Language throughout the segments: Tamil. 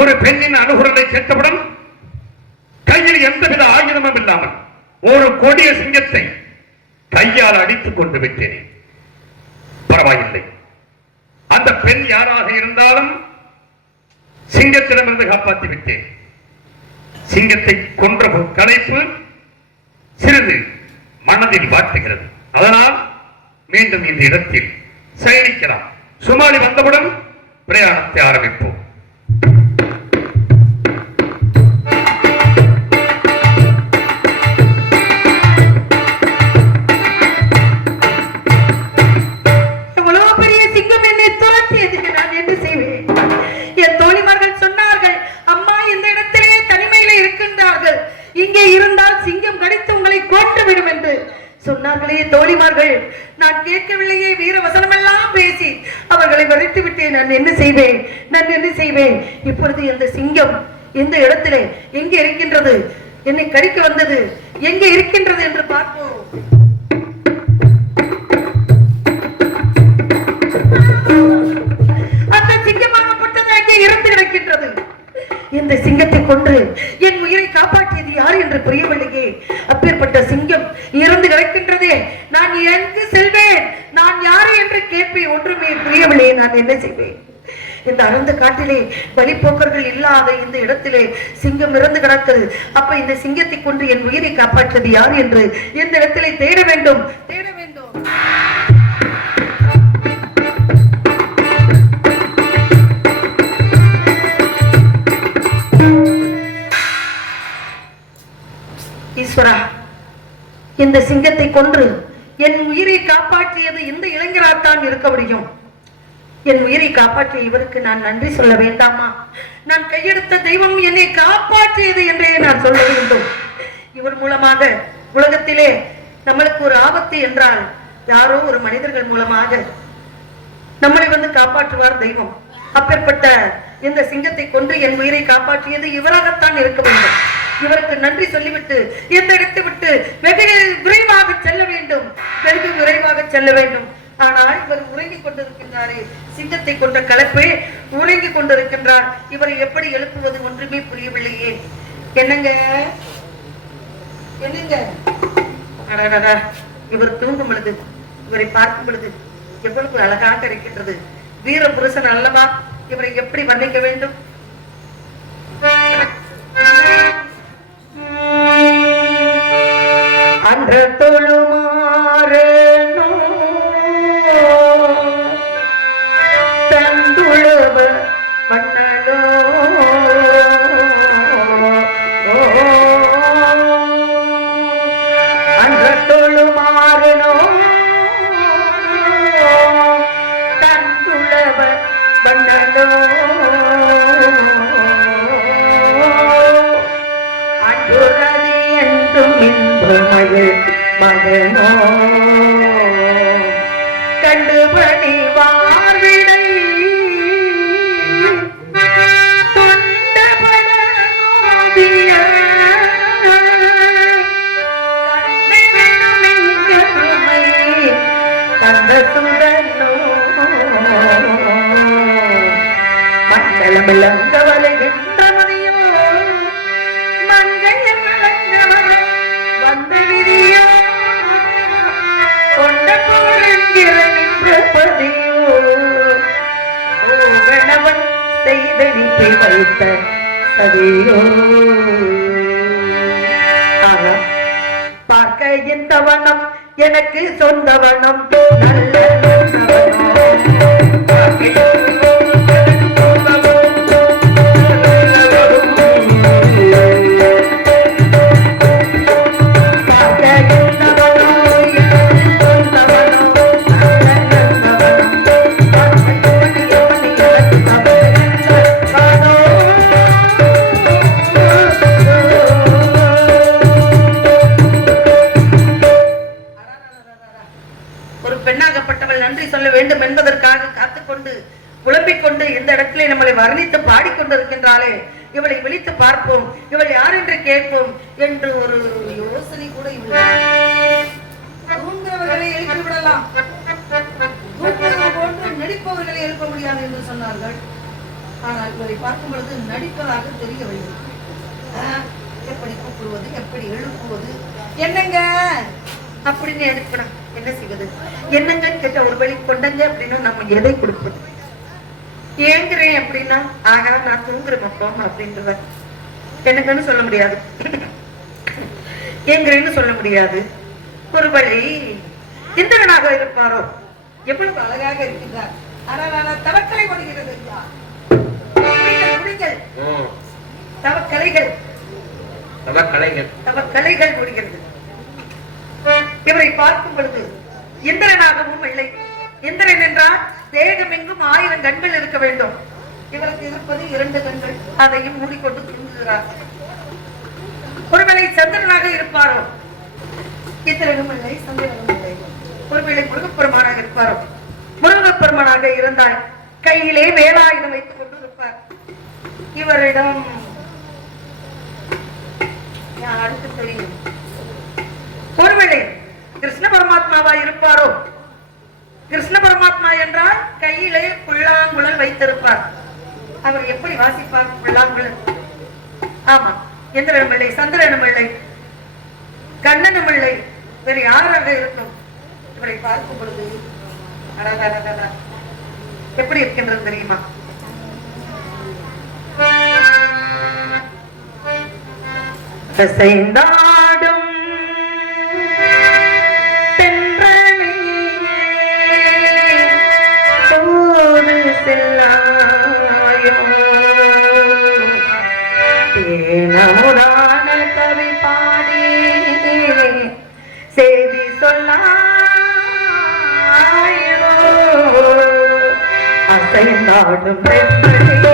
ஒரு பெண்ணின் அனுகுரலை கேட்டவுடன் கையில் எந்தவித ஆயுதமும் இல்லாமல் ஒரு கொடிய சிங்கத்தை கையால் அடித்துக் கொண்டு விட்டேன். பரவாயில்லை, அந்த பெண் யாராக இருந்தாலும் சிங்கத்திடமிருந்து காப்பாற்றி விட்டேன். சிங்கத்தை கொன்ற களைப்பு சிறிது மனதில் வாட்டுகிறது. அதனால் மீண்டும் இந்த இடத்தில் பயணிக்கலாம். சுமாலி வந்தவுடன் பிரயாணத்தை ஆரம்பிப்போம். சொன்னார்களே தோழிமார்கள், நான் கேட்கவில்லையே வீர வசனமெல்லாம் பேசி அவர்களை மறைத்து விட்டேன். நான் என்ன செய்வேன், நான் என்ன செய்வேன்? இப்பொழுது இந்த சிங்கம் இந்த இடத்திலே எங்கே இருக்கின்றது, என்னை கடிக்க வந்தது எங்கே இருக்கின்றது என்று பார்ப்போம். அந்த சிங்கமாகப்பட்டது அங்கே இறந்து கிடக்கின்றது. இந்த சிங்கத்தை கொன்று என் உயிரை காப்பாற்றியது யார் என்று புரியவில்லையே. அப்பேற்பட்ட சிங்கம் இறந்து கிடக்கின்றதே, நான் எங்கு செல்வேன், நான் யாரு என்று கேட்பேன். ஒன்றுமே புரியவில்லையே, நான் என்ன செய்வேன்? இந்த அடர்ந்த காட்டிலே வழிபோக்கர்கள் இல்லாத இந்த இடத்திலே சிங்கம் இறந்து கிடக்கிறது. அப்ப இந்த சிங்கத்தை கொண்டு என் உயிரை காப்பாற்றியது யார் என்று இந்த இடத்திலே தேட வேண்டும், தேட வேண்டும். ஈஸ்வரா, இந்த சிங்கத்தை கொன்று என் உயிரை காப்பாற்றியது இந்த இளைஞராத்தான் இருக்க முடியும். என் உயிரை காப்பாற்றிய இவருக்கு நான் நன்றி சொல்ல வேண்டாமா? நான் கையெடுத்த தெய்வம் என்னை காப்பாற்றியது என்றே நான் சொல்ல வேண்டும். இவர் மூலமாக உலகத்திலே நம்மளுக்கு ஒரு ஆபத்து என்றால் யாரோ ஒரு மனிதர்கள் மூலமாக நம்மளை வந்து காப்பாற்றுவார் தெய்வம். அப்பேற்பட்ட இந்த சிங்கத்தை கொன்று என் உயிரை காப்பாற்றியது இவராகத்தான் இருக்க வேண்டும். இவருக்கு நன்றி சொல்லிவிட்டு இந்த இடத்தை விட்டு வெகு விரைவாக செல்ல வேண்டும், வெகு விரைவாக செல்ல வேண்டும். ஆனால் இவர் உறங்கிக் கொண்டிருக்கின்றாரே, சிங்கத்தை கொண்ட கலப்பே உறங்கிக் கொண்டிருக்கின்றார். இவரை எப்படி எழுப்புவது ஒன்றுமே புரியவில்லையே. என்னங்க என்னங்க, இவர் தூங்கும் பொழுது, இவரை பார்க்கும் பொழுது எவ்வளவு அழகாக இருக்கின்றது. வீர புருஷன் அல்லவா, இவரை எப்படி வர்ணிக்க வேண்டும்? அன்று தொழுமாறனோ தந்துளவ மன்னலோ அன்று தொழுமாறனோ தந்துளவ மன்னலோ அன்றுரதி என்றும் இன்று மகள் மகனோ கண்டுபணி வாழ்விடை தொண்டபட நோதிய கந்த சுடனோ மங்களம் விளங்க வலைகின்ற மதியோ மங்கைய விளங்கவர வந்த விதியோ கொண்ட போகின்ற பதியோ கணவன் செய்தடிப்பை வைத்த சதியோ. பார்க்க இந்த வனம் எனக்கு சொந்த வனம், நல்ல வர்ணித்து பாடிக்கொண்டு பாடிக்கொண்டிருக்கின்றாளே, இவளை விழித்து பார்ப்போம், இவள் யார் என்று கேட்போம் என்று ஒரு யோசனை கூட இல்லை. தூங்குறவர்களை எழுப்பி விடலாம், தூங்குவது போன்று நடிப்பவர்களை எழுப்ப முடியாது என்று சொன்னார்கள். ஆனால் இவரை பார்க்கும் பொழுது நடிப்பதாக தெரியவில்லை. எப்படி கூப்பிடுவது, எப்படி எழுப்புவது, என்னங்க அப்படின்னு எழுப்பணும், என்ன செய்வது, என்னங்கன்னு கேட்ட ஒரு வழி கொண்டங்க அப்படின்னா நம்ம எதை கொடுப்பது? ஏங்குறேன் அப்படின்னா ஆகா நான் தூங்குறேன் அப்போம் அப்படின்றத என்னங்கன்னு சொல்ல முடியாது, ஏங்குறேன்னு சொல்ல முடியாது. ஒரு வழி இந்திரனாக இருப்பாரோ, எவ்வளவு அழகாக இருக்கின்றார், ஆனால் தவக்கலை வருகிறது, தவக்கலைகள் தவக்கலைகள் முடிகிறது. இவரை பார்க்கும் பொழுது இந்திரனாகவும் இல்லை. இந்திரன் என்றால் தேகம் எங்கும் 1000 கண்கள் இருக்க வேண்டும். இவருக்கு இருப்பது 2 கண்கள், அதையும் மூடிக்கொண்டு தூங்குகிறார். ஒருவேளை சந்திரனாக இருப்பாரோ, இந்திரனும் இல்லை சந்திரனும் இல்லை. ஒருவேளை முருகப்பெருமானாக இருப்பாரோ, முருகப்பெருமானாக இருந்தால் கையிலே வேலாயுதம் வைத்துக் கொண்டு இருப்பார். இவரிடம் யாருக்கு தெரியும்? ஒருவேளை கிருஷ்ண பரமாத்மாவா இருப்பாரோ, கிருஷ்ண பரமாத்மா என்றால் கையிலே புல்லாங்குழல் வைத்திருப்பார். அவர் எப்படி வாசிப்பார் புல்லாங்குழல்? ஆமா, இந்திரனும் இல்லை சந்திரனும் இல்லை கண்ணனும் இல்லை, வேறு யாராக இருக்கும்? இவரை பார்க்கும் பொழுது எப்படி இருக்கின்றது தெரியுமா? அசைந்தாடும் தென்றலே சூது செல்லாயோ, தேனமுதான கவி பாடி செய்தி சொல்லாயோ, அசைந்தாடும் தென்றலே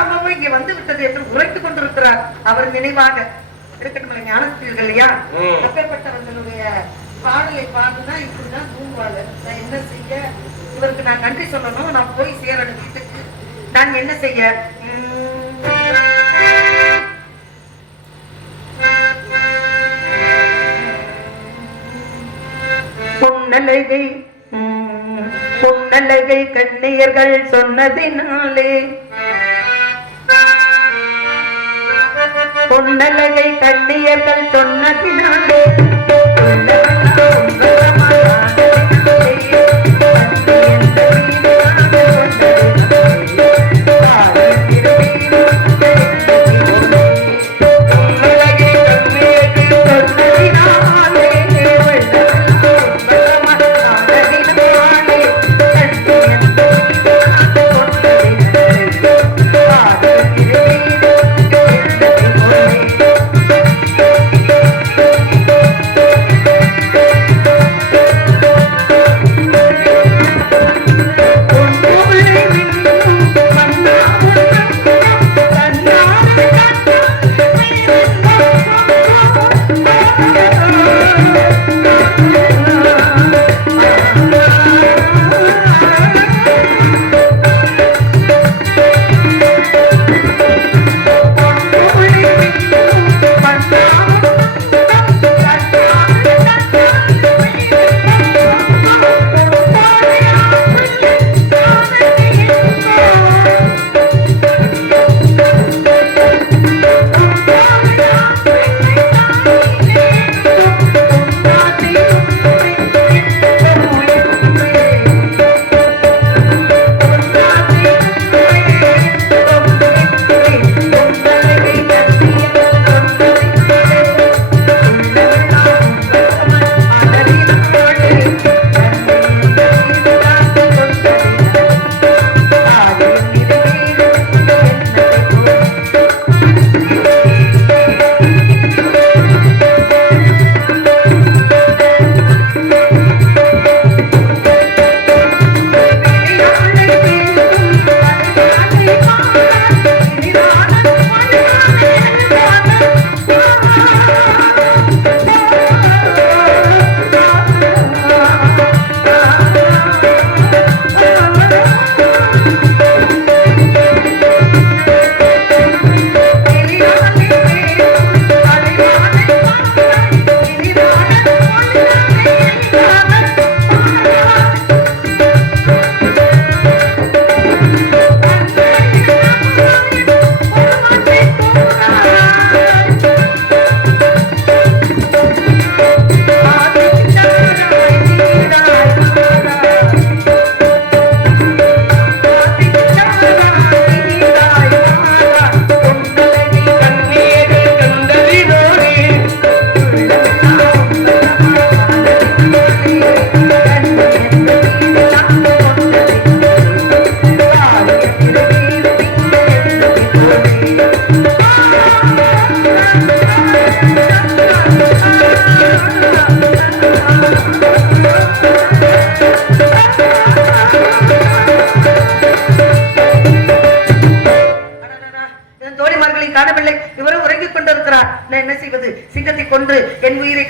அம்மாவும் இங்க வந்து விட்டது என்று உரைத்துக் கொண்டிருக்கிறார். அவர் நினைவாக இருக்கட்டும். ஞானஸ்திரீர்கள் இல்லையா, அப்பேற்பட்டவர்களுடைய பாடலை பாடுனா இப்படிதான் தூங்குவாங்க. நான் என்ன செய்ய, இவருக்கு நான் நன்றி சொல்லணும். நான் போய் சேரணும் வீட்டுக்கு. நான் என்ன செய்ய? பொன்னழகை பொன்னழகை கண்ணியர்கள் சொன்னதினாலே, பொன்னழகை கண்ணியர்கள் சொன்னதினாலே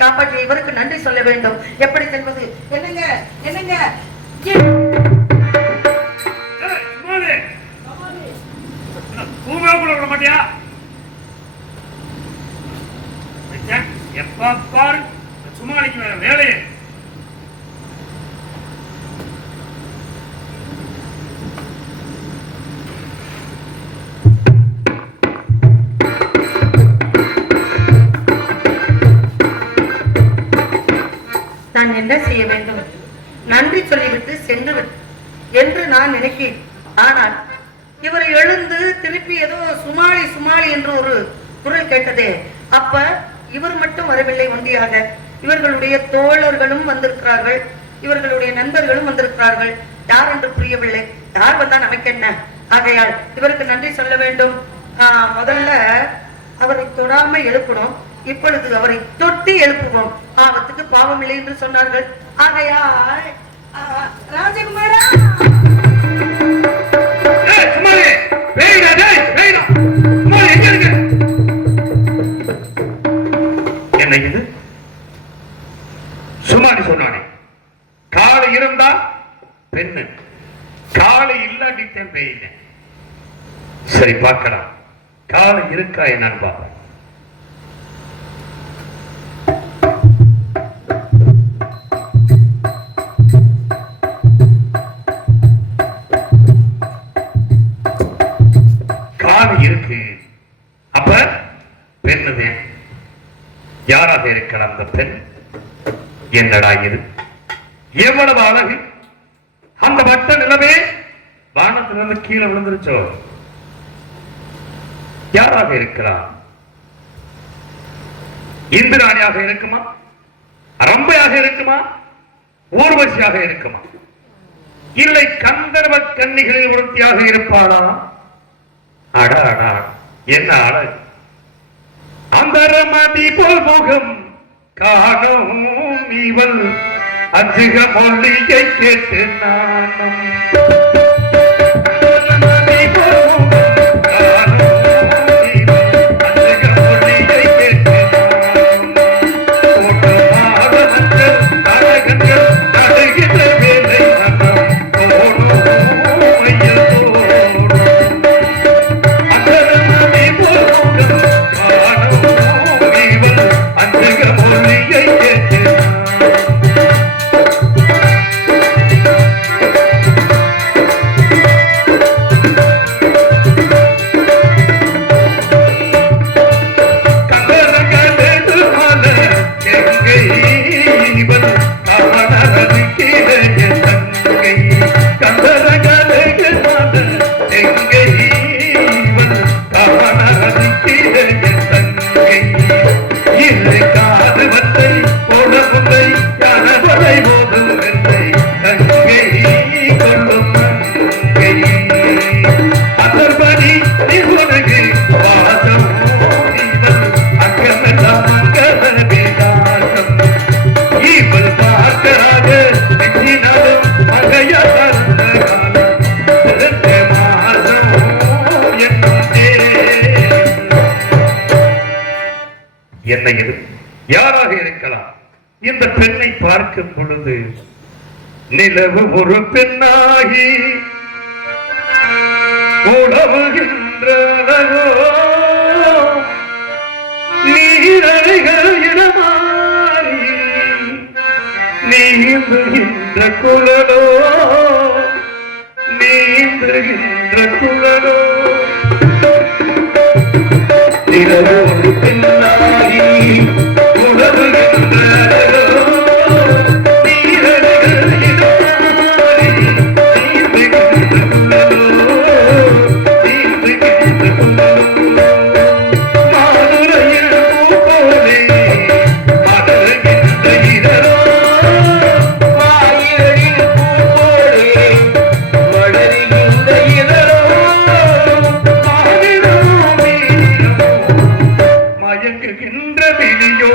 காப்பாற்றிய இவருக்கு நன்றி சொல்ல வேண்டும். எப்படி செல்வது? என்னங்க என்னங்க எப்ப பாரு சும்மா வேலையை நான் என்ன செய்ய வேண்டும்? நன்றி சொல்லிவிட்டு சென்று என்று நான் நினைக்கிறேன். ஆனால் இவர் எழுந்து திருப்பி ஏதோ சுமாளி சுமாளி என்று ஒரு குரல் கேட்டதே. அப்ப இவர் மட்டும் வரவில்லை ஒன்றியாக, இவர்களுடைய தோழர்களும் வந்திருக்கிறார்கள், இவர்களுடைய நண்பர்களும் வந்திருக்கிறார்கள். யார் என்று புரியவில்லை. யார் வந்தா நமக்கு என்ன? ஆகையால் இவருக்கு நன்றி சொல்ல வேண்டும். முதல்ல அவரை தொடாம எழுப்பணும். இப்பொழுது அவரை தொட்டி எழுப்புவோம். ஆபத்துக்கு பாவம் இல்லை என்று சொன்னார்கள். ஆகையால் ராஜகுமாரா என்ன இது? சுமாரி சொன்னானே, காலை இருந்தா பெண்ணு, காலை இல்லாட்டி பெய்ய. சரி, பார்க்கலாம். காலை இருக்கா என்னன்னு பார்ப்பேன். காலை இருக்கு, அப்ப பெண்ணுதான். யாராக இருக்கலாம் அந்த பெண்? என்னடா இது? எவ்வளவு அழகு! அந்த வட்ட நிலவே வானத்திலிருந்து கீழே விழுந்துருச்சோ? யாராக இருக்கலாம்? இந்திராணியாக இருக்குமா? ரம்பையாக இருக்குமா? ஊர்வசியாக இருக்குமா? இல்லை கந்தர்வ கன்னிகளில் ஒருத்தியாக இருப்பாளா? அடா அடா, என்ன அழகு! அந்த ரமதி போல் முகம் காணும் இவள் அஞ்சுக மொழியை கேட்டு நானும் என்ன இது? யாராக இருக்கலாம்? இந்த பெண்ணை பார்க்கும் பொழுது நிலவு ஒரு பெண்ணாகி உழவுகின்றனோ, நீரலைகள் இடமாறி நீந்துகின்ற குழலோ, நீந்துகின்ற குழலோ. நிலவு ஒரு பெண்ணாகி உழவுகின்றனோ, நீரலைகள் இடமாறி நீந்துகின்ற குழலோ, நீந்துகின்ற குழலோ. மாதுளையில் பூ போலே மலர்கின்ற இதழோ, மாயிலையில் பூ போலே மலர்கின்ற இதழோ, மாநிலமோ மயங்குகின்ற விழியோ,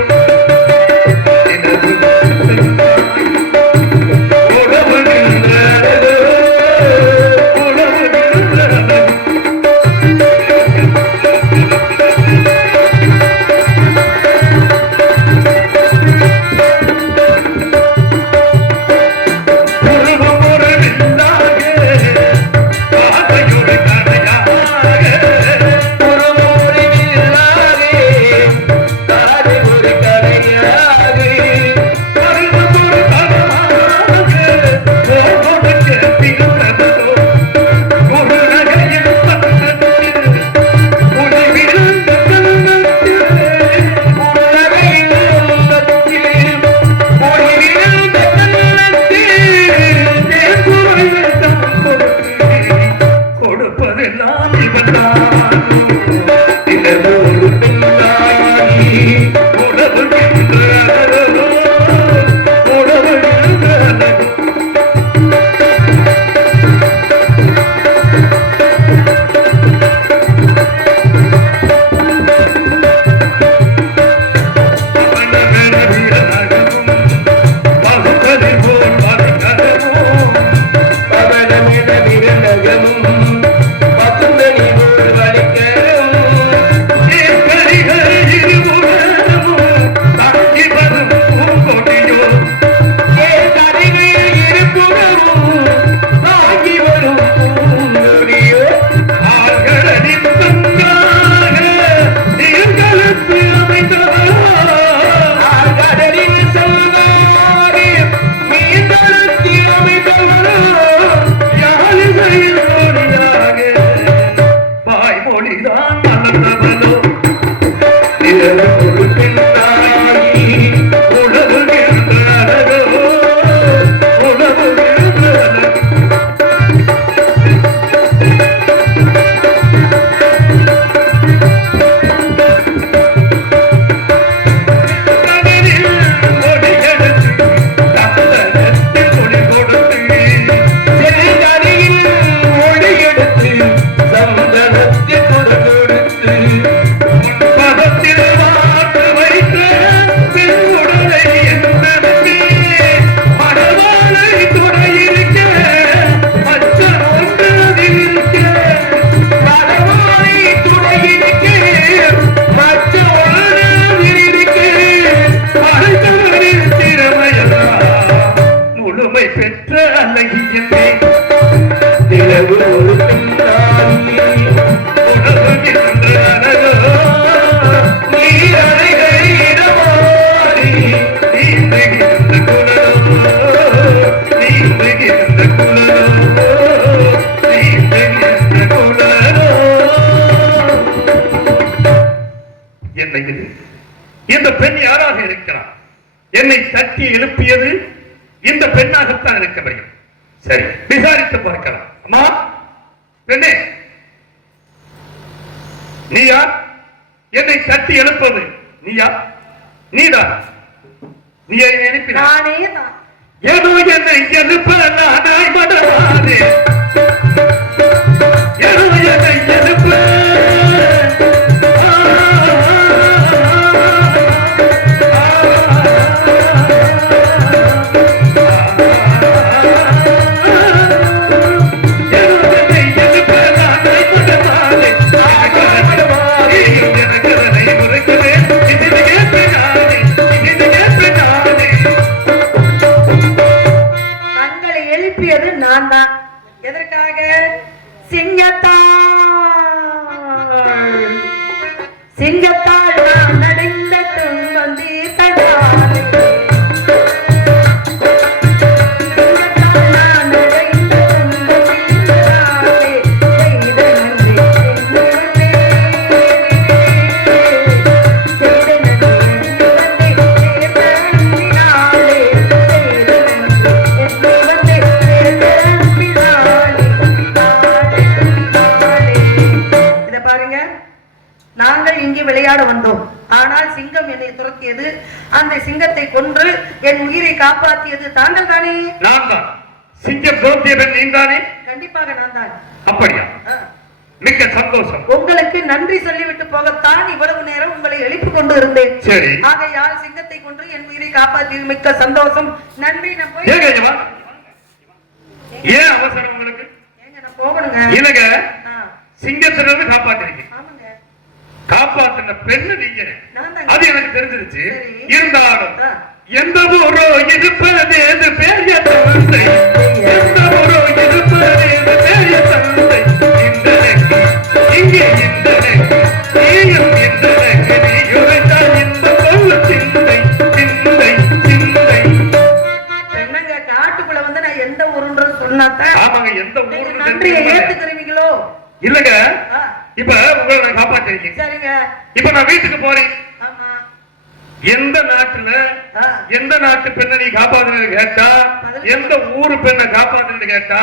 பசுந்தனி மொழிதான் மலர்ந்தவளோ நிலவு ஒரு பெண்ணாகி உலகுகின்ற அழகோ உலகுகின்ற அழகோ பெற்ற அழகியமே நிலவு ஒரு பெண்ணாகி உலகுகின்ற அழகோ நீர் அலைகள் இடமாறி நீந்துகின்ற குலரோ நீந்துகின்ற குலரோ நீந்துகின்ற குலரோ என்னை இது இந்த பெண் யாராக இருக்கிறார்? என்னை தட்டி எழுப்பியது இந்த பெண்ணாகத்தான் இருக்க வேண்டும். சரி, விசாரித்து பார்க்கலாம். அம்மா பெண்ணே, நீயா? என்னை தட்டி எழுப்பது நீயா? நீதான். நீ என்னை எழுப்பினாய். ஏதோ என்னை எழுப்ப நானாய் மனமானே, ஏதோ என்னை எழுப்ப எதற்காக? சிங்கத்தாள் நான் அடைந்த துன்பம் தீர்த்ததாலே, சிங்கத்தாள் நான் அடைந்த துன்பம் தீர்த்ததாலே, செய்த நன்றி என்னுடனே, செய்த நன்றி என்னுடனே, சேர்த்த அன்பினாலே, செய்த நன்றி என்னுடனே, சேர்த்த இத பாருங்க, நாங்கள் இங்கே விளையாட வந்தோம். ஆனால் சிங்கம் என்னை துரத்தியது. அந்த சிங்கத்தை கொன்று என் உயிரை காப்பாற்றியது தாங்கள் தானே? நான் தான். சிங்கம் துரத்தியவன் நீ தானே? கண்டிப்பாக நான் தான். அப்படியா? மிக்க சந்தோஷம். உங்களுக்கு நன்றி சொல்லிவிட்டு போகத்தான் இவ்வளவு நேரம் உங்களை எழுப்பிக் கொண்டு இருந்தேன். சரி. ஆகையால் சிங்கத்தை கொன்று என் உயிரை காப்பாற்றியது மிக்க சந்தோஷம். நன்றி. நான் போய் ஏன் அவசரம் உங்களுக்கு? ஏங்க நான் போகணுங்க. இல்லங்க, சிங்கத்திலிருந்து காப்பாத்துறீங்க. ஆமாங்க. காப்பாத்தின பெண்ணு நீங்க, நான் அது எனக்கு தெரிஞ்சிருச்சு. சரி. இருந்தாலும் எந்த ஊரோ இருப்பது எது பெரிய தந்தை, எந்த ஊரோ இருப்பது எது பெரிய தந்தை, இந்தனைக்கு இங்கே இந்தனைக்கு நீயும் இந்தனைக்கு நீ உரைத்தால் இந்த பொருள் சிந்தை சிந்தை சிந்தை. என்னங்க காட்டுக்குள்ள வந்து நான் எந்த ஊருன்றது சொன்னாதான். ஆமாங்க, எந்த ஊரு நன்றியை ஏத்துக்கிறீங்களோ? இல்லங்க, இப்ப உங்களை நான் காப்பாற்றுறீங்க. சரிங்க. இப்ப நான் வீட்டுக்கு போறேன். ஆமா. எந்த நாட்டுல எந்த நாட்டு பெண்ணை நீ காப்பாத்துறது கேட்டா, எந்த ஊரு பெண்ணை காப்பாத்துறது கேட்டா,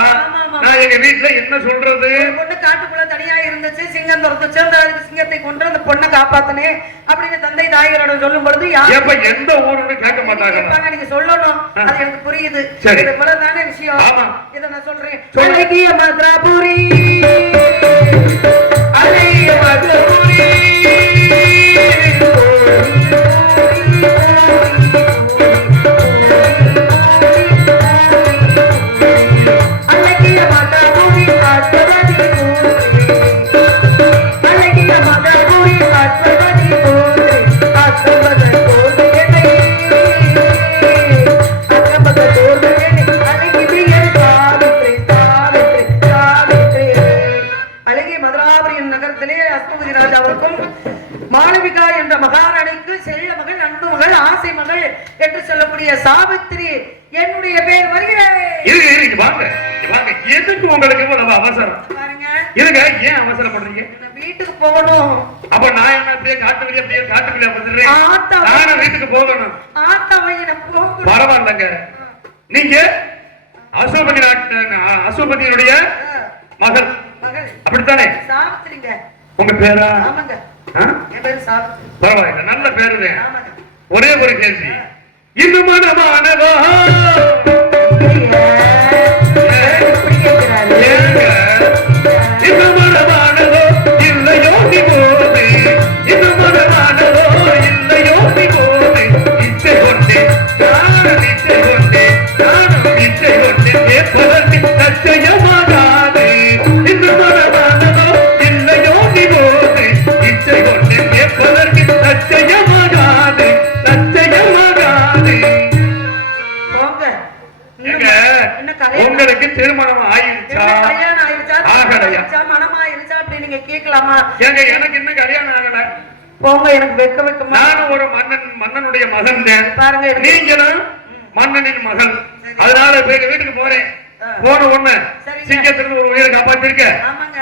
நான் எங்க வீட்டுல என்ன சொல்றது? பொண்ணு காட்டுக்குள்ள தனியா இருந்துச்சு, சிங்கம் துரத்துச்சு, அதுக்கு சிங்கத்தை கொண்டு அந்த பொண்ணை காப்பாத்தனே அப்படின்னு தந்தை தாயரோட சொல்லும் பொழுது எப்ப எந்த ஊருன்னு கேட்க மாட்டாங்க. நீங்க சொல்லணும், அது எனக்கு புரியுது. இது போலதானே விஷயம். இதை நான் சொல்றேன். அழகிய மதுராபுரி, அழகிய மதுராபுரி, மாளவிகா என்ற மகாராணிக்கு செல்ல மகள், அன்பு மகள், ஆசை மகள் என்று சொல்லக்கூடிய சாவித்திரி என்னுடைய பேர். வருகிறேன். வாங்க வாங்க. எதுக்கு உங்களுக்கு இவ்வளவு அவசரம்? பாருங்க, இருங்க, ஏன் அவசரப்படுறீங்க? வீட்டுக்கு போகணும். அப்ப நான் என்ன அப்படியே காட்டுக்குள்ளே வந்துடுறேன். ஆத்தா நானும் வீட்டுக்கு போகணும். ஆத்தாவை எனக்கு போகணும். பரவாயில்லங்க. நீங்க அசுபதியினுடைய மகள் மகள் அப்படித்தானே? சாவித்திரிங்க. உங்க பேரா? ஆமாங்க. என் பேரு சாவித்திரி. பரவாயில்ல, நல்ல பேரு. ஆமாங்க. ஒரே ஒரு கேள்வி, இந்த மனமானவா இந்த மனமானவோ இல்லையோ நீ போது, இந்த மனமானவோ இல்லையோ நீ போது, இச்சை கொண்டே நானும் இச்சை கொண்டே நானும் இச்சை கொண்டே கேட்பதற்கு நிச்சயமாகாது. இந்த மனமானவோ இல்லையோ நீ போது, இச்சை கொண்டே கேட்பதற்கு நிச்சயமாகாது நிச்சயமாகாது. உங்களுக்கு திருமணம் ஆயிருச்சா? கல்யாணம் ஆயிருச்சா? ஆகலையா? மனம் ஆயிருச்சா அப்படி நீங்க கேட்கலாமா? ஏங்க எனக்கு இன்னும் கல்யாணம் ஆகல. போங்க, எனக்கு வெக்கமா. நானும் ஒரு மன்னனுடைய மகன் பாருங்க. நீங்களும் மன்னனின் மகள். அதனால இப்ப எங்க வீட்டுக்கு போறேன். போன உடனே சிங்கத்திலிருந்து ஒரு உயிரை காப்பாத்திருக்க. ஆமாங்க.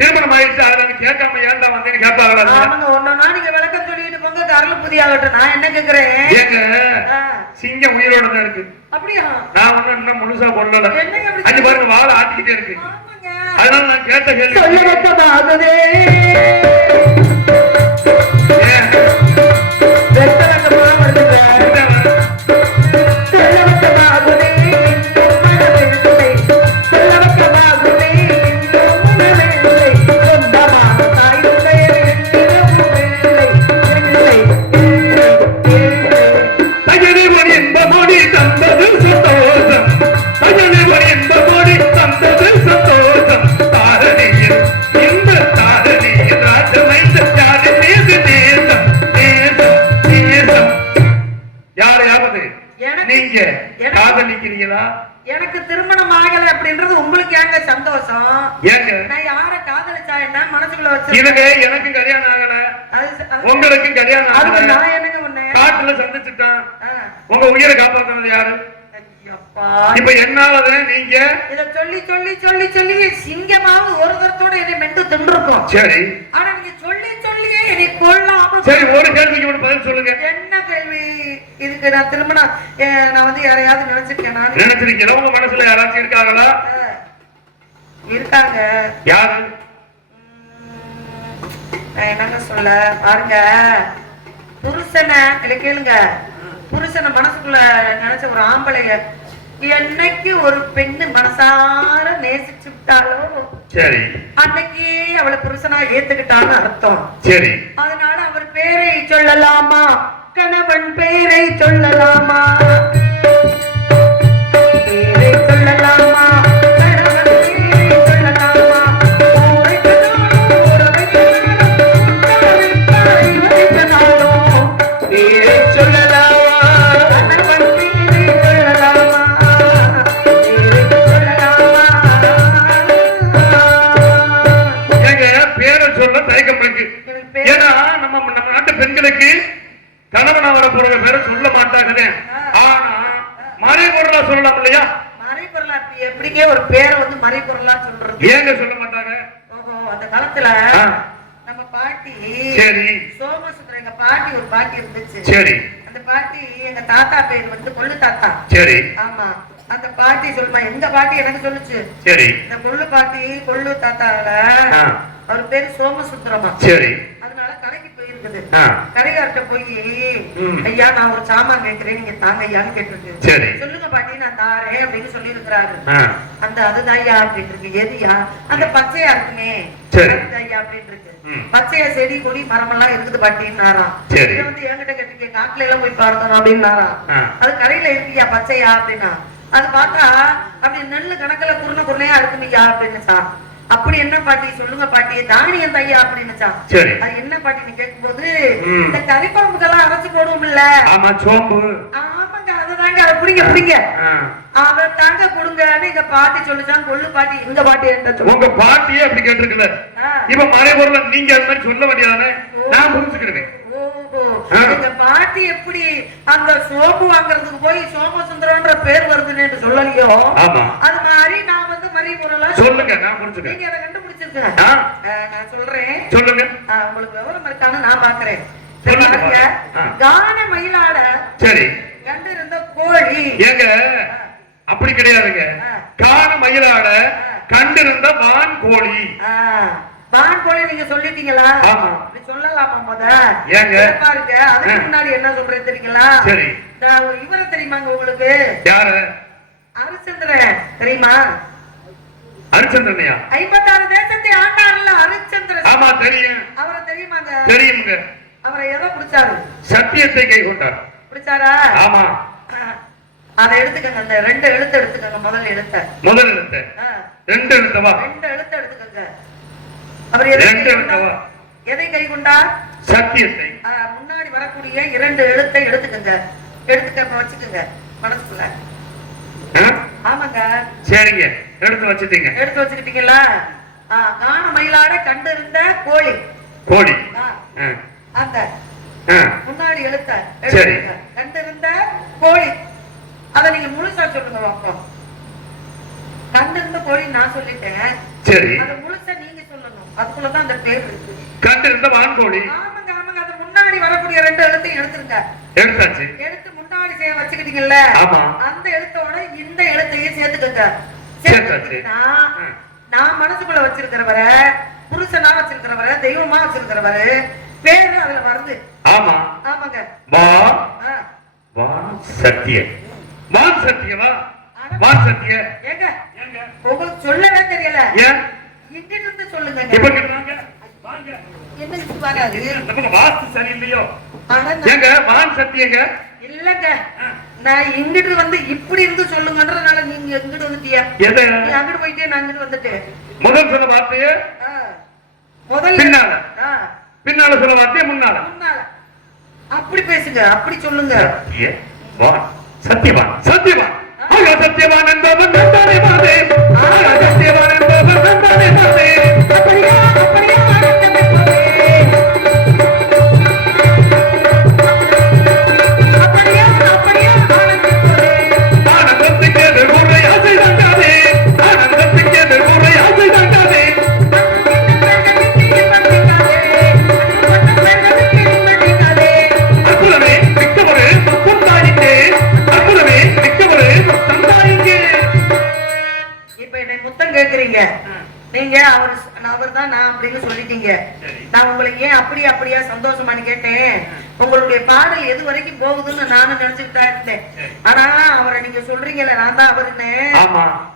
திருமணம் ஆயிடுச்சு. அதை கேட்காம ஏன்டா வந்தேன்னு கேட்பாங்களா? ஆமாங்க. ஒன்னொன்னா நீங்க விளக்கம் சொல்லிட்டு போங்க. கரல் புதிய ஆகட்டும். நான் என்ன கேக்குறேன், ஏங்க சிங்கம் உயிரோட தான் இருக்கு. அப்படியா? நான் ஒன்னும் இன்னும் முழுசா கொள்ளல. என்னங்க அஞ்சு பாருங்க, வாழை ஆட்டிக்கிட்டே இருக்கு. ஆமாங்க. அதனால நான் கேட்ட கேள்வி சொல்ல வைக்கமாகுதே. எனக்கு திருமணம் ஆகல அப்படின்றது உங்களுக்கு ஏங்க சந்தோஷம்? ஏங்க நான் யார காதலிச்சா என்ன மனசுக்குள்ள வச்சு இதுங்க எனக்கும் கல்யாணம் ஆகல, உங்களுக்கும் கல்யாணம் ஆகல. நான் என்னங்க ஒண்ணு காட்டுல சந்திச்சுட்டான். உங்க உயிரை காப்பாத்துனது யாரு? இப்ப என்னாவது நீங்க இத சொல்லி சொல்லி சொல்லி சொல்லி சிங்கமாவது ஒரு தரத்தோட என்னை மெண்டு தின்றுக்கும். சரி, ஆனா நீங்க சொல்லி சொல்லியே என்னை கொல்லாம. சரி, ஒரு கேள்விக்கு மட்டும் பதில் சொல்லுங்க. என்ன கேள்வி? இதுக்கு நான் திருமணம் நான் வந்து யாரையாவது நினைச்சிருக்கேன்? நான் நினைச்சிருக்கேன். உங்க மனசுல யாராச்சும் இருக்காங்களா? இருக்காங்க. யாரு? நான் என்னங்க சொல்ல, பாருங்க, புருஷனை கேளுங்க. புருஷனை மனசுக்குள்ள நினைச்ச ஒரு ஆம்பளைய என்னைக்கு ஒரு பெண்ணு மனசார நேசிச்சு விட்டாலோ சரி, அன்னைக்கு அவளை புருஷனா ஏத்துக்கிட்டான்னு அர்த்தம். சரி, அதனால அவர் பேரை சொல்லலாமா? கணவன் பேரை சொல்லலாமா? பேரை சொல்லலாமா? கணவன் பேரை சொல்லலாமா? பேரை சொல்லலாமா? ஏன்னா நம்ம நாட்டு பெண்களுக்கு கணவனா வர போற பேரை சொல்ல மாட்டாங்க. ஆனா மறைபொருளா சொல்லலாம் இல்லையா? மறைபொருளா எப்படிங்க ஒரு பேரை வந்து மறைபொருளா சொல்றது? ஏங்க சொல்ல மாட்டாங்க? ஓஹோ, அந்த காலத்துல நம்ம பாட்டி, சரி, சோமசுந்தரம் எங்க பாட்டி ஒரு பாட்டி இருந்துச்சு. சரி, அந்த பாட்டி எங்க தாத்தா பேர் வந்து கொள்ளு தாத்தா. சரி, ஆமா. அந்த பாட்டி சொல்லுமா, எங்க பாட்டி எனக்கு சொல்லுச்சு. சரி, இந்த கொள்ளு பாட்டி கொள்ளு தாத்தால அவர் பேரு சோமசுந்தரமா. சரி, அதனால கடைக்கு போயிருக்குது. கடைக்கார்ட்ட போய், ஐயா நான் ஒரு சாமான் கேட்கிறேன், நீங்க தாங்க ஐயான்னு கேட்டிருக்கு. சரி, சொல்லுங்க பாட்டி நான் தாரேன் அப்படின்னு சொல்லி இருக்கிறாரு. அந்த அதுதான் ஐயா அப்படின்னு இருக்கு. எதுயா? அந்த பச்சையா இருக்குமே, சரி, ஐயா அப்படின்னு இருக்கு. பச்சையா செடி கொடி மரம் எல்லாம் இருக்குது பாட்டின்னாராம். இதை வந்து என்கிட்ட கேட்டிருக்கேன், காட்டுல எல்லாம் போய் பார்த்தோம் அப்படின்னாராம். அது கடையில இருக்கியா பச்சையா அப்படின்னா? அது பார்த்தா அப்படி நெல்லு கணக்குல குருணை குருணையா இருக்குமையா அப்படின்னுச்சா. அப்படி என்ன பாட்டி? சொல்லுங்க பாட்டி, தானியம் தையா அப்படின்னுச்சா. அது என்ன பாட்டின்னு கேட்கும் போது, இந்த கறிப்பழம்புக்கெல்லாம் அரைச்சு போடுவோம் இல்ல, ஆமா, சோம்பு. ஆமாங்க, அதுதாங்க. அதை பிடிங்க பிடிங்க, அதை தாங்க கொடுங்கன்னு எங்க பாட்டி சொல்லிச்சான். கொள்ளு பாட்டி எங்க பாட்டி என்ன சொல்லுங்க? உங்க பாட்டியே அப்படி கேட்டிருக்கல. இப்ப மறைபொருள நீங்க அது மாதிரி சொல்ல வேண்டியதானே? நான் புரிஞ்சுக்கிறேன். எங்க பாட்டி எப்படி அந்த சோப்பு வாங்குறதுக்கு போய் சோமசுந்தரம்ன்ற பேர் வருதுன்னு சொல்லலையோ, அது மாதிரி நான் வந்து மறைபொருளா சொல்லுங்க. நான் புரிஞ்சுக்கிறேன். நீங்க அதை கண்டுபிடிச்சிருக்கேன். நான் சொல்றேன், சொல்லுங்க. உங்களுக்கு விவரம் இருக்கான்னு நான் பாக்குறேன். சொல்லுங்க. கான மயிலாட சரி கண்டு இருந்த கோழி. ஏங்க அப்படி கிடையாதுங்க. கான மயிலாட கண்டிருந்த வான் கோழி. வான் கோழி நீங்க சொல்லிட்டீங்களா? ஆமா. அப்படி சொல்லலாமா முத? ஏங்க பாருங்க, அதுக்கு முன்னாடி என்ன சொல்றேன் தெரியுங்களா? சரி. இவரை தெரியுமாங்க உங்களுக்கு? யாரு? ஹரிச்சந்திரன் தெரியுமா? ஹரிச்சந்திரனையா? 56 தேசத்தை ஆண்டார்ல ஹரிச்சந்திரன். ஆமா தெரியும். அவரை தெரியுமாங்க? தெரியுங்க. அவரை எதை பிடிச்சாரு? சத்தியத்தை கை கொண்டார். பிடிச்சாரா? ஆமா. அதை எடுத்துக்கங்க. அந்த 2 எழுத்து எடுத்துக்கங்க. முதல் எழுத்து. முதல் எழுத்து. 2 எழுத்தவா? 2 எழுத்து எடுத்துக்கங்க. அவர் எதை கை கொண்டார்? சத்தியத்தை. முன்னாடி வரக்கூடிய 2 எழுத்தை எடுத்துக்கங்க. எடுத்துக்க வச்சுக்கோங்க மனசுக்குள்ள. ஆமாங்க. சரிங்க, எடுத்து வச்சுட்டீங்க. எடுத்து வச்சுக்கிட்டீங்களா? கான மயிலாட கண்டிருந்த கோழி. கோழி. அந்த முன்னாடி எழுத்த சரி. கண்டிருந்த கோழி. அத நீங்க முழுசா சொல்லுங்க பாப்போம். கண்டிருந்த கோழி நான் சொல்லிட்டேன். சரி. அத முழுசா நீங்க சொல்லணும். அதுக்குள்ளதான் அந்த பேர் இருக்கு. கண்டிருந்த வான்கோழி. ஆமாங்க ஆமாங்க. அது முன்னாடி வரக்கூடிய 2 எழுத்தையும் எடுத்துருங்க. எடுத்தாச்சு. எடுத்து முன்னாடி வச்சுக்கிட்டீங்கல்ல? ஆமா. அந்த எழுத்தோட இந்த எழுத்தையும் சேர்த்துக்கங்க. சேர்த்தாச்சு. நான் மனசுக்குள்ள வச்சிருக்கிறவரை, புருஷனா வச்சிருக்கிறவரை, தெய்வமா வச்சிருக்கிறவரை பேரு அதுல வருது. ஆமா. ஆமாங்க. வான் சத்தியம். வான் சத்தியமா? வான் சத்திய. ஏங்க உங்களுக்கு சொல்லவே தெரியல. ஏன்? இங்க இருந்து சொல்லுங்க. இப்ப கேக்குறாங்க. வாங்க. என்ன இது வராது? நம்ம வாஸ்து சரியில்லையோ? ஏங்க வான் சத்தியங்க? இல்லங்க. நான் இங்கிட்டு வந்து இப்படி இருந்து சொல்லுங்கன்றனால நீங்க எங்கிட்டு வந்துட்டியா? எது? நீ அங்கிட்டு போயிட்டே நான் அங்கிட்டு வந்துட்டேன். முதல் சொன்ன வார்த்தையே முதல்ல பின்னால. பின்னால சொல்ல வார்த்தையே முன்னால. முன்னால. அப்படி பேசுங்க. அப்படி சொல்லுங்க. சத்தியவான். சத்தியவான். சத்தியவான். ஆக சத்தியவான் என்பவன் நந்தானே மாதே. ஆக சத்தியவான் என்பவன் நந்தானே மாதே. அப்படியா அப்படியா நீங்க அவர் தான் நான் அப்படின்னு சொல்லிட்டீங்க. நான் உங்களுக்கு ஏன் அப்படியா சந்தோஷமானு கேட்டேன். உங்களுடைய பாடல் எது வரைக்கும் போகுதுன்னு நானும் நினைச்சுட்டு தான் இருந்தேன். ஆனா அவரை நீங்க சொல்றீங்கல்ல, நான் தான் அவருன்னு.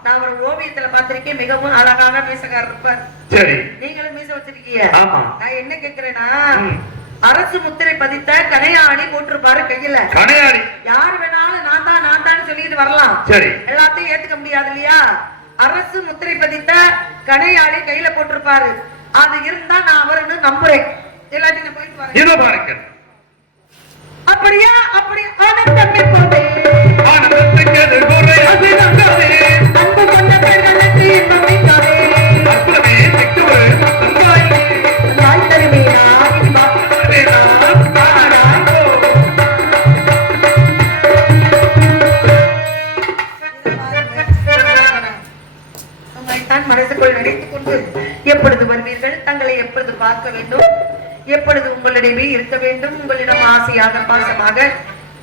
நான் அவரை ஓவியத்துல பார்த்திருக்கேன். மிகவும் அழகான மீசக்காரர் இருப்பார். நீங்களும் மீச வச்சிருக்கீங்க. நான் என்ன கேக்குறேன்னா, அரசு முத்திரை பதித்த கனையாடி போட்டிருப்பாரு கையில. கனையாடி யாரு வேணாலும் நான் தான் சொல்லிட்டு வரலாம். எல்லாத்தையும் ஏத்துக்க முடியாது இல்லையா? அரசு முத்திரை பதித்த கனையாளி கையில போட்டிருப்பாரு. அது இருந்தா நான் அவருன்னு நம்புறேன். எல்லாத்தையும் போயிட்டு வரேன். அப்படியா? அப்படி ஆனந்தமே போதே. ஆனந்தத்துக்கு எதிர்கொரை அது நங்காதே. அன்பு கொண்ட பெண்களுக்கு இன்பம் வைக்காதே. அற்புதமே திக்குவே தந்தாயே. நாய் தருமே நாய் பாப்பே நான் பாடாயோ. உங்களைத்தான் மனசுக்குள் நினைத்துக் கொண்டு எப்பொழுது வருவீர்கள், தங்களை எப்பொழுது பார்க்க வேண்டும், எப்பொழுது உங்களிடமே இருக்க வேண்டும், உங்களிடம் ஆசையாக பாசமாக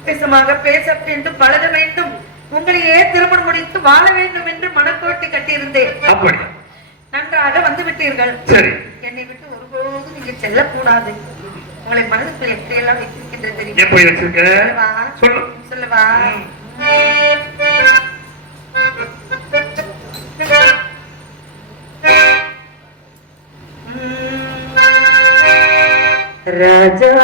பேசமாக பேச வேண்டும், பழக வேண்டும், உங்களையே திருமணம் முடித்து வாழ வேண்டும் என்று மனக்கோட்டை கட்டியிருந்தேன். நன்றாக வந்து விட்டீர்கள். என்னை விட்டு ஒருபோதும் நீங்க செல்லக்கூடாது. உங்களை மனதுக்குள் எப்படியெல்லாம் வைத்திருக்கின்றது தெரியும். சொல்லவா? ராஜா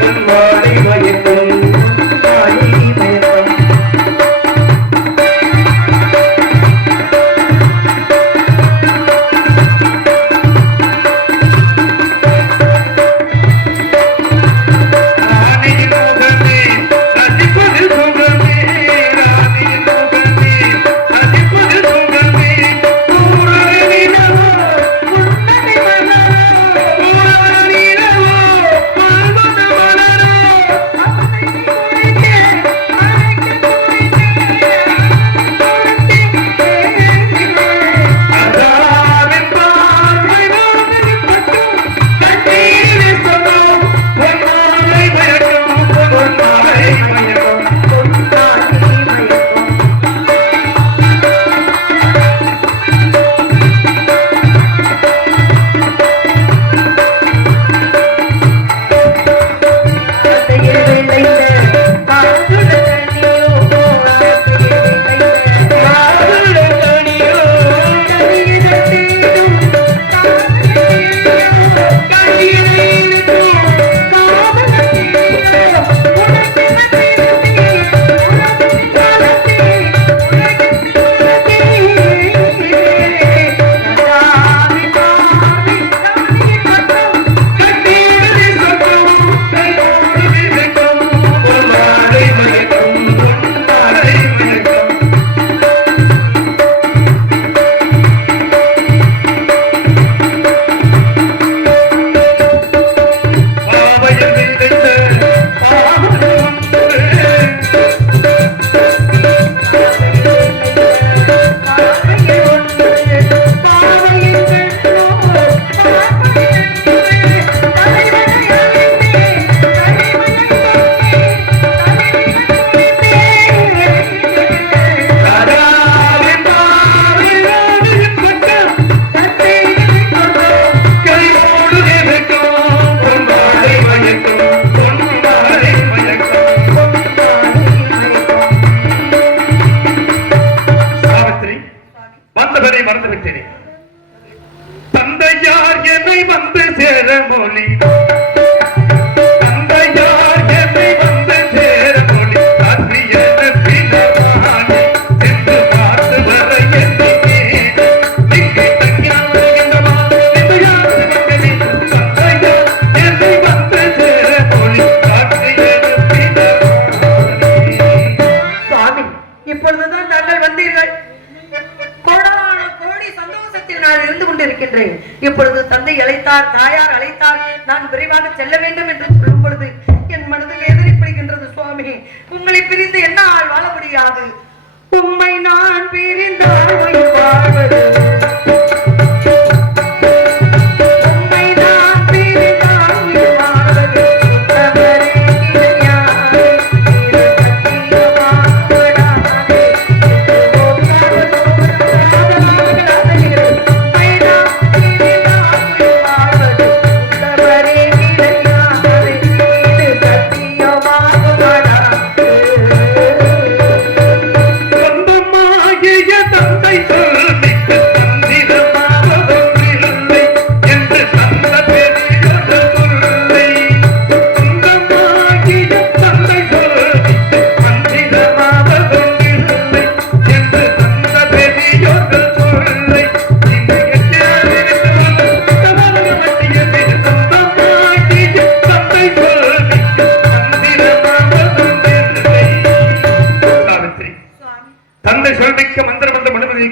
Good morning. விரைவாக செல்ல வேண்டும் என்று சொல்லும் பொழுது என் மனது வேதனைப்படுகின்றது சுவாமி. உங்களை பிரிந்து என்னால் வாழ முடியாது. உம்மை நான் பிரிந்தால் உயிர் வாழ்வது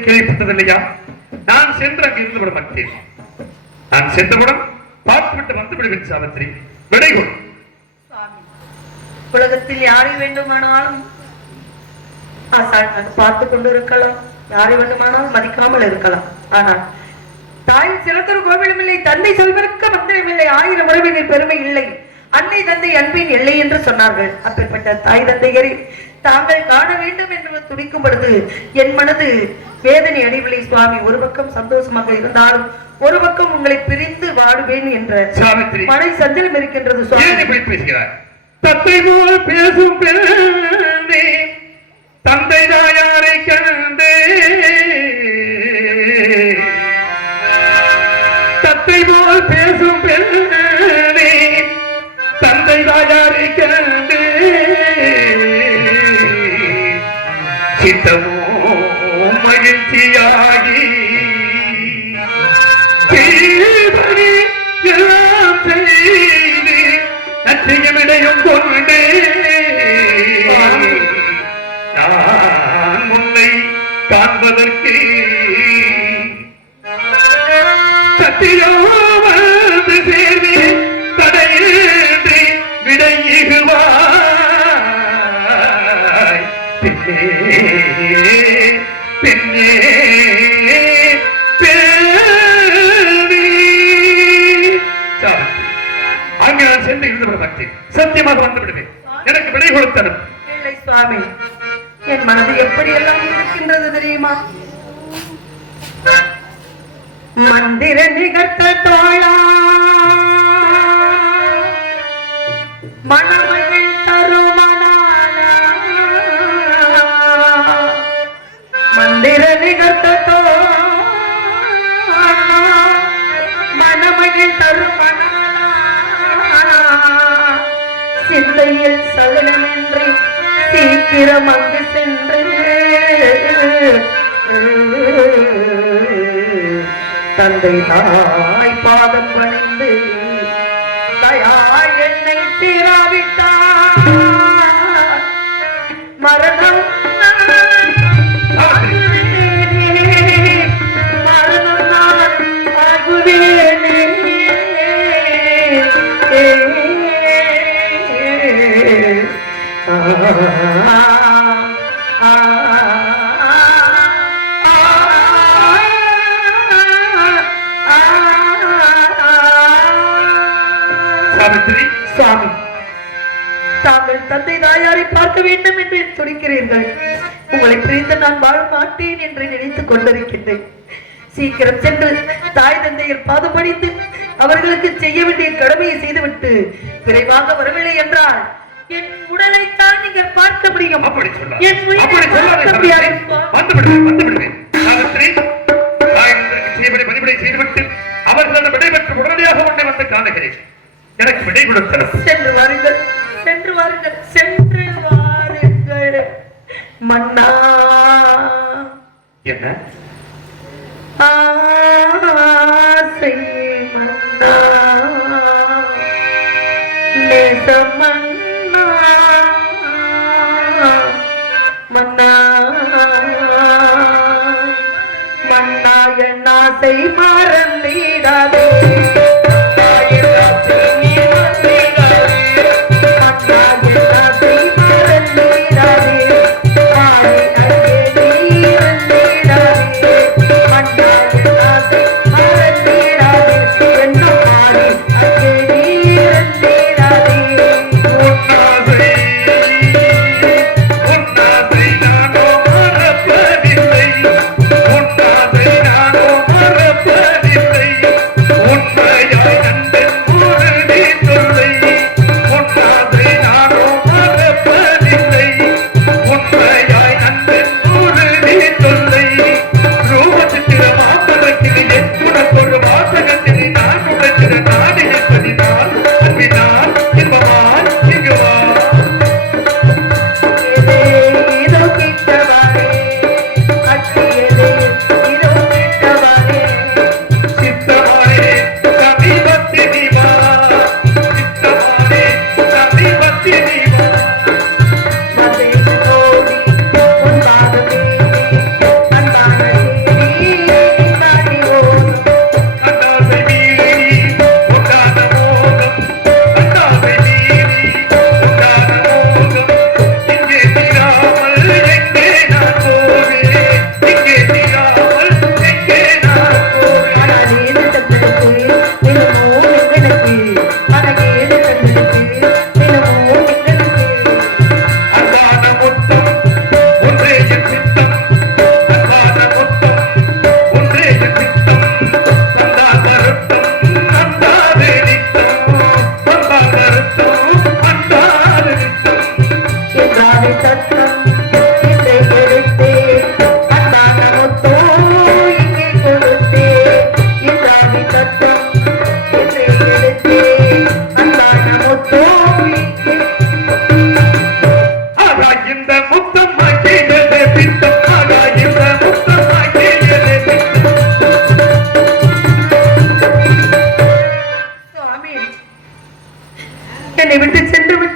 கேள்விப்பட்டதில்லையா? நான் சென்று அங்கு இருந்து விட மாட்டேன். நான் சென்றவுடன் பார்த்துவிட்டு வந்து விடுவேன். சாவித்திரி, விடைகொள். உலகத்தில் யாரை வேண்டுமானாலும் பார்த்து கொண்டு இருக்கலாம், யாரை வேண்டுமானாலும் மதிக்காமல் இருக்கலாம். ஆனால் தாய் சிறந்தொரு கோவிலும் இல்லை, தந்தை செல்வருக்கு மந்திரம் இல்லை, 1000 உறவினர் பெருமை இல்லை, அன்னை தந்தை அன்பின் எல்லை என்று சொன்னார்கள். அப்பேற்பட்ட தாய் தந்தையரை தாங்கள் காண வேண்டும் என்று துடிக்கும் பொழுது என் மனது வேதனை அடைவில்லை சுவாமி. ஒரு பக்கம் சந்தோஷமாக இருந்தாலும் ஒரு பக்கம் உங்களை பிரிந்து வாடுவேன் என்ற மனை சஞ்சலம் இருக்கின்றது சுவாமி. தத்தை போல் பேசும் பெண்ணே, தந்தை தாயாரை கண்டே, தத்தை போல் பேசும் பெண்ணே, தந்தை தாயாரை கண்டே, சித்தமோ மகிழ்ச்சியாகி தீபனி எல்லாம் செய்து நச்சையமிடையும் கொண்டே நான் முன்னை காண்பதற்கு சத்தியோ வந்து சேர்ந்து தடையின்றி விடையுவாய் பெண்ணே அங்கே நான் சென்று இருந்து விட மாட்டேன். சத்தியமாக வந்து விடுவேன். எனக்கு விடை கொடுத்தனும். இல்லை சுவாமி, என் மனது எப்படியெல்லாம் இருக்கின்றது தெரியுமா? மந்திர நிகழ்த்த தோழா, மணமகள் தருமனாலா, மந்திர நிகழ்த்த தோழா, மணமகள் தருமனாலா, சிந்தையில் சகலமின்றி சீக்கிரம் அங்கு சென்று தந்தை தாய் பாதம் பணிந்து தயாய் என்னை தீராவிட்டார். மரணம் மரணம் நான் ஆகுவேனே. சுவாமி, தாங்கள் தந்தை தாயாரை பார்க்க வேண்டும் என்று துடிக்கிறீர்கள். உங்களை பிரிந்து நான் வாழ மாட்டேன் என்று நினைத்துக் கொண்டிருக்கின்றேன். சீக்கிரம் சென்று தாய் தந்தையர் பாதம் பணிந்து அவர்களுக்கு செய்ய வேண்டிய கடமையை செய்துவிட்டு விரைவாக வரவில்லை என்றால் என் உடலைத்தான் நீங்கள் பார்க்க முடியும். என் உயிரை பார்க்க முடியாது. அவர்களிடம் விடைபெற்று உடனடியாக உன்னை வந்து காணுகிறேன். எனக்கு விடை கொடுத்தனர். சென்று வாருங்கள், சென்று வாருங்கள், சென்று வாருங்கள் மன்னா. என்ன ஆசை மன்னா, நேசம் மன்னா, மன்னா, மன்னா என் ஆசை மறந்திடாதே. நீ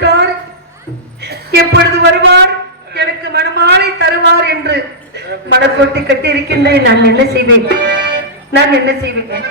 இருக்கிறார், எப்பொழுது வருவார், எனக்கு மணமாலை தருவார் என்று மனக்கோட்டை கட்டி இருக்கின்றேன். நான் என்ன செய்வேன்? நான் என்ன செய்வேன்?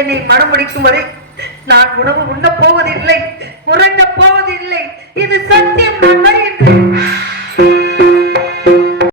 என்னை மனம் முடிக்கும் வரை நான் உணவு உண்ண போவதில்லை, உறங்க போவதில்லை. இது சத்தியம். நான் வருகின்றேன்.